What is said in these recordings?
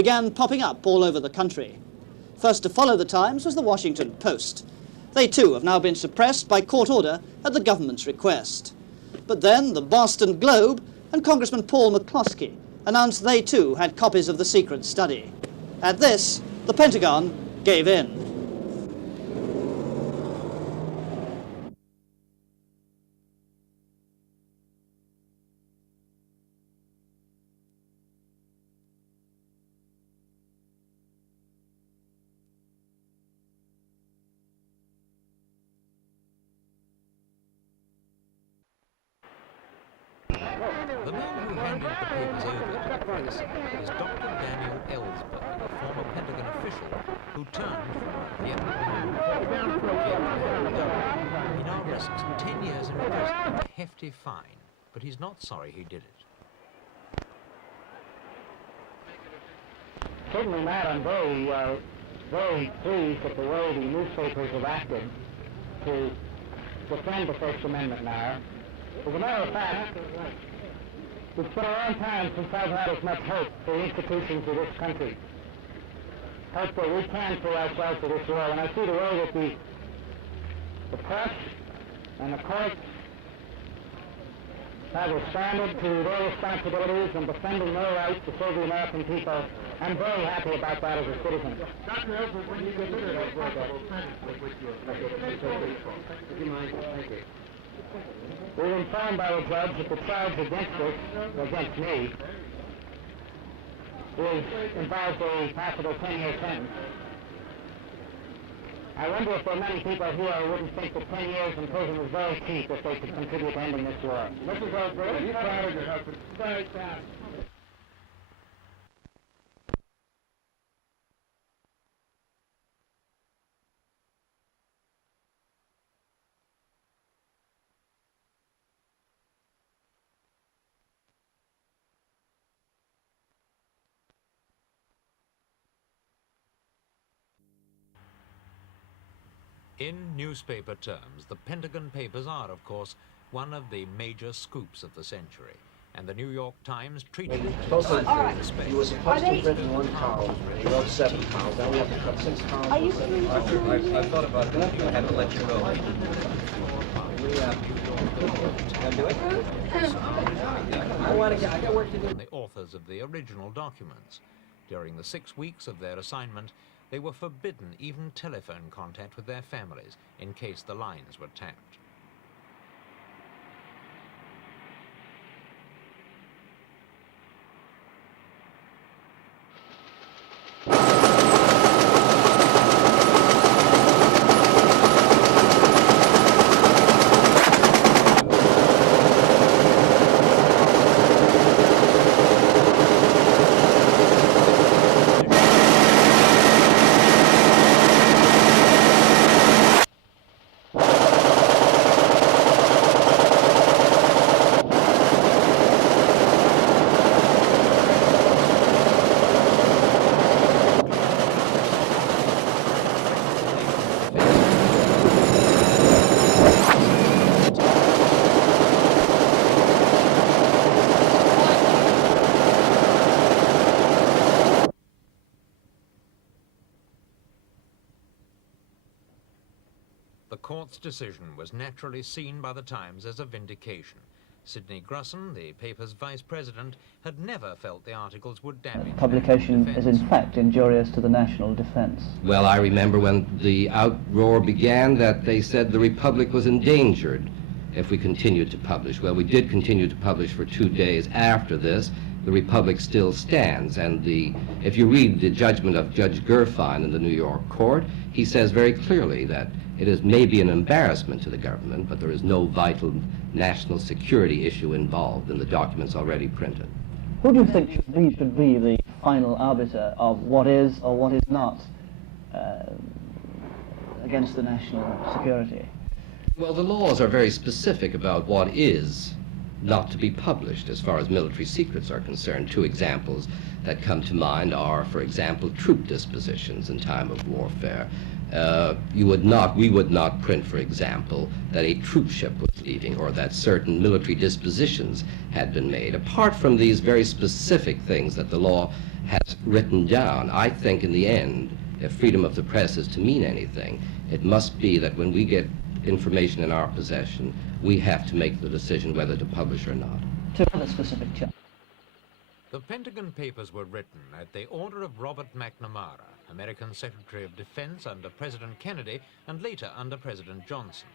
began popping up all over the country. First to follow the Times was the Washington Post. They too have now been suppressed by court order at the government's request. But then the Boston Globe and Congressman Paul McCloskey announced they too had copies of the secret study. At this, the Pentagon gave in. The man who handed the papers over to the press is Dr. Daniel Ellsberg, a former Pentagon official who turned from Vietnam. He now risks 10 years in prison and a hefty fine, but he's not sorry he did it. Certainly, Matt, I'm very pleased at the way the newspapers have acted to defend the First Amendment now. As a matter of fact, it's been a long time since I've had as much hope for the institutions of this country. Hope that we can pull ourselves to this war. And I see the way that the press and the courts have responded to their responsibilities in defending their rights to serve the American people. I'm very happy about that as a citizen. Dr. Ellsberg, when you consider that possible sentence with which you are, would you mind? Thank you. We were informed by the judge that the charge against me, involves a possible 10-year sentence. I wonder if there are many people here who wouldn't think that 10 years in prison is very cheap if they could contribute to ending this war. Mrs. Ellsberg, are you proud of your husband? Very proud. In newspaper terms, the Pentagon Papers are, of course, one of the major scoops of the century, and the New York Times treated it with respect. You were supposed to have written 1 column, you wrote 7 columns, now we have to cut 6 columns. Are you serious? I thought about it, I had to let you go. Can I do it? I got work to do. The authors of the original documents. During the 6 weeks of their assignment, they were forbidden even telephone contact with their families in case the lines were tapped. The court's decision was naturally seen by the Times as a vindication. Sidney Grusson, the paper's vice president, had never felt the articles would damage publication is in fact injurious to the national defense. Well, I remember when the outroar began that they said the Republic was endangered if we continued to publish. Well, we did continue to publish for 2 days after this. The Republic still stands, and if you read the judgment of Judge Gerfine in the New York court, he says very clearly that it is maybe an embarrassment to the government, but there is no vital national security issue involved in the documents already printed. Who do you think should be the final arbiter of what is or what is not against the national security? Well, the laws are very specific about what is not to be published as far as military secrets are concerned. 2 examples that come to mind are, for example, troop dispositions in time of warfare. We would not print, for example, that a troop ship was leaving or that certain military dispositions had been made. Apart from these very specific things that the law has written down. I think in the end, if freedom of the press is to mean anything, it must be that when we get information in our possession, we have to make the decision whether to publish or not. To other specific charges. The Pentagon Papers were written at the order of Robert McNamara, American Secretary of Defense under President Kennedy and later under President Johnson.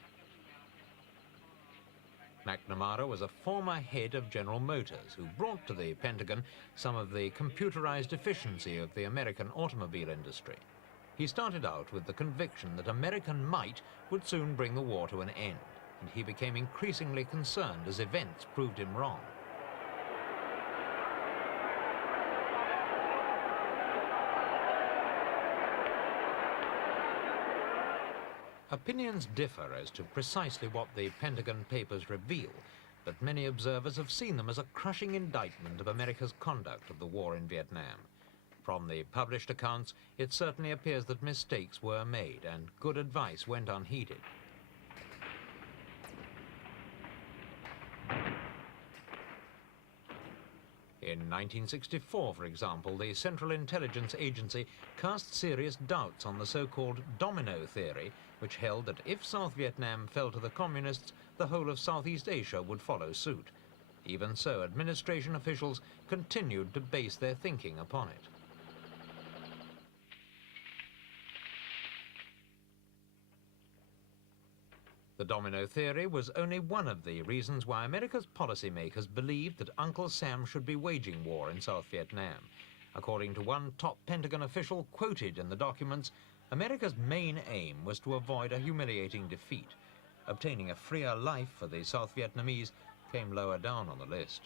McNamara was a former head of General Motors who brought to the Pentagon some of the computerized efficiency of the American automobile industry. He started out with the conviction that American might would soon bring the war to an end, and he became increasingly concerned as events proved him wrong. Opinions differ as to precisely what the Pentagon Papers reveal, but many observers have seen them as a crushing indictment of America's conduct of the war in Vietnam. From the published accounts, it certainly appears that mistakes were made and good advice went unheeded. In 1964, for example, the Central Intelligence Agency cast serious doubts on the so-called domino theory, which held that if South Vietnam fell to the communists, the whole of Southeast Asia would follow suit. Even so, administration officials continued to base their thinking upon it. The domino theory was only one of the reasons why America's policymakers believed that Uncle Sam should be waging war in South Vietnam. According to one top Pentagon official quoted in the documents, America's main aim was to avoid a humiliating defeat. Obtaining a freer life for the South Vietnamese came lower down on the list.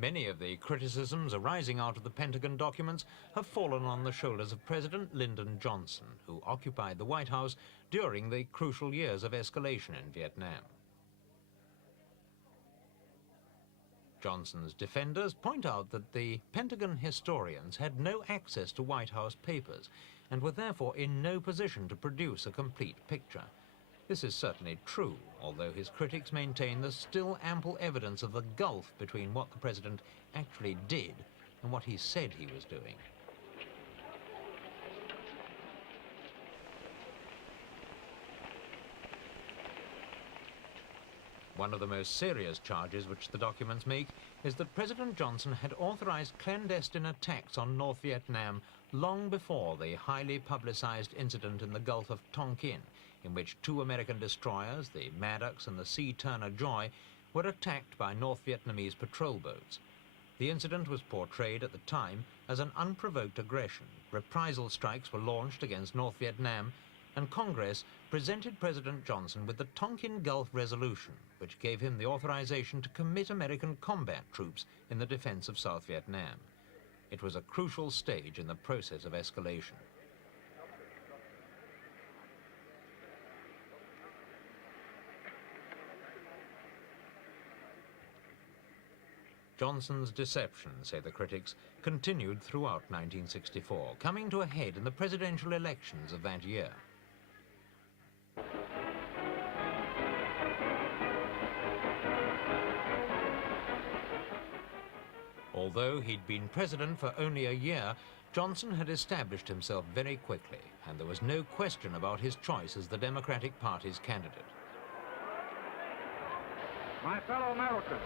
Many of the criticisms arising out of the Pentagon documents have fallen on the shoulders of President Lyndon Johnson, who occupied the White House during the crucial years of escalation in Vietnam. Johnson's defenders point out that the Pentagon historians had no access to White House papers and were therefore in no position to produce a complete picture. This is certainly true, although his critics maintain there's still ample evidence of the gulf between what the president actually did and what he said he was doing. One of the most serious charges which the documents make is that President Johnson had authorized clandestine attacks on North Vietnam long before the highly publicized incident in the Gulf of Tonkin, in which two American destroyers, the Maddox and the Sea Turner Joy, were attacked by North Vietnamese patrol boats. The incident was portrayed at the time as an unprovoked aggression. Reprisal strikes were launched against North Vietnam, and Congress presented President Johnson with the Tonkin Gulf Resolution, which gave him the authorization to commit American combat troops in the defense of South Vietnam. It was a crucial stage in the process of escalation. Johnson's deception, say the critics, continued throughout 1964, coming to a head in the presidential elections of that year. Although he'd been president for only a year, Johnson had established himself very quickly, and there was no question about his choice as the Democratic Party's candidate. My fellow Americans,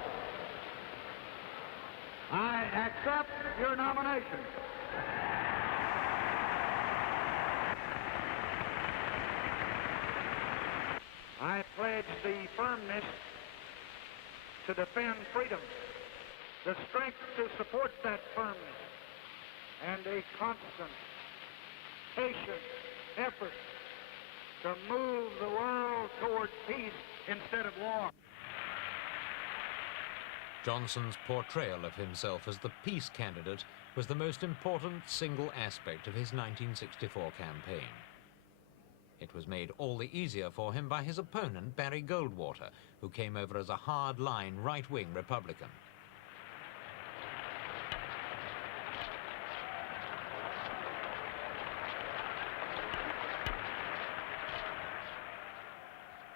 I accept your nomination. I pledge the firmness to defend freedom, the strength to support that firmness, and a constant, patient effort to move the world toward peace instead of war. Johnson's portrayal of himself as the peace candidate was the most important single aspect of his 1964 campaign. It was made all the easier for him by his opponent, Barry Goldwater, who came over as a hard-line, right-wing Republican.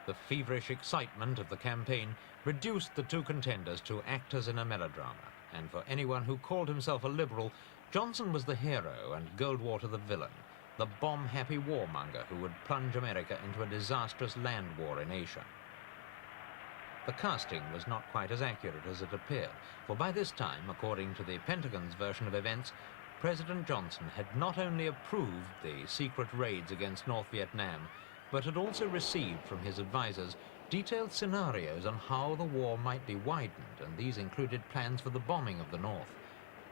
The feverish excitement of the campaign reduced the two contenders to actors in a melodrama, and for anyone who called himself a liberal, Johnson was the hero and Goldwater the villain, the bomb-happy warmonger who would plunge America into a disastrous land war in Asia. The casting was not quite as accurate as it appeared, for by this time, according to the Pentagon's version of events, President Johnson had not only approved the secret raids against North Vietnam, but had also received from his advisors detailed scenarios on how the war might be widened, and these included plans for the bombing of the North.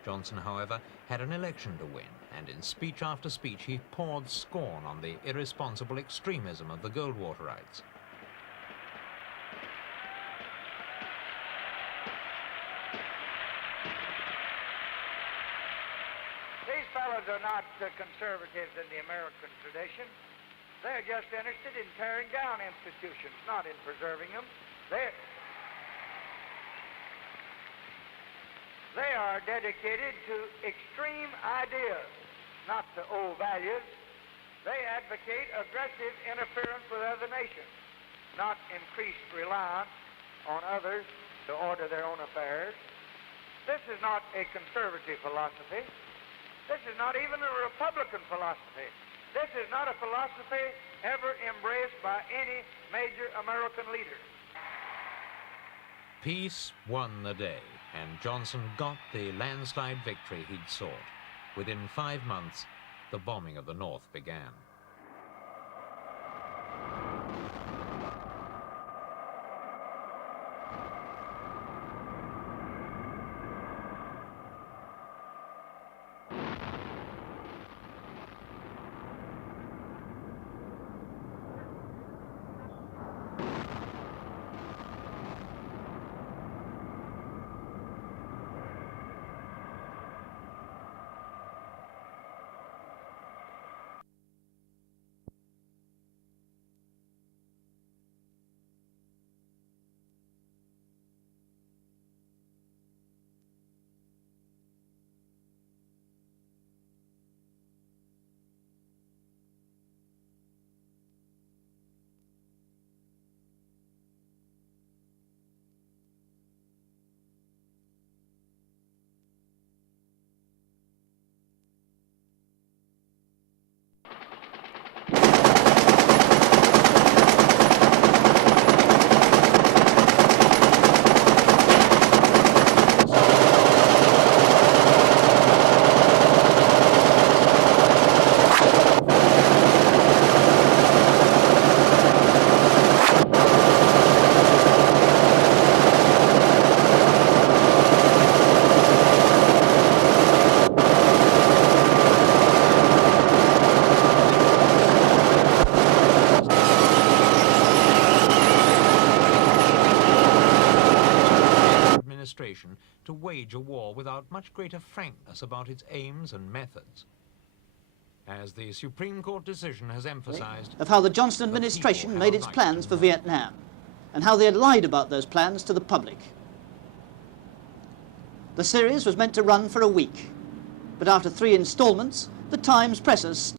Johnson, however, had an election to win, and in speech after speech he poured scorn on the irresponsible extremism of the Goldwaterites. These fellows are not conservatives in the American tradition. They're just interested in tearing down institutions, not in preserving them. They are dedicated to extreme ideas, not to old values. They advocate aggressive interference with other nations, not increased reliance on others to order their own affairs. This is not a conservative philosophy. This is not even a Republican philosophy. This is not a philosophy ever embraced by any major American leader. Peace won the day, and Johnson got the landslide victory he'd sought. Within 5 months, the bombing of the North began. To wage a war without much greater frankness about its aims and methods. As the Supreme Court decision has emphasized, of how the Johnson administration made its plans for Vietnam, and how they had lied about those plans to the public. The series was meant to run for a week, but after 3 installments, the Times pressers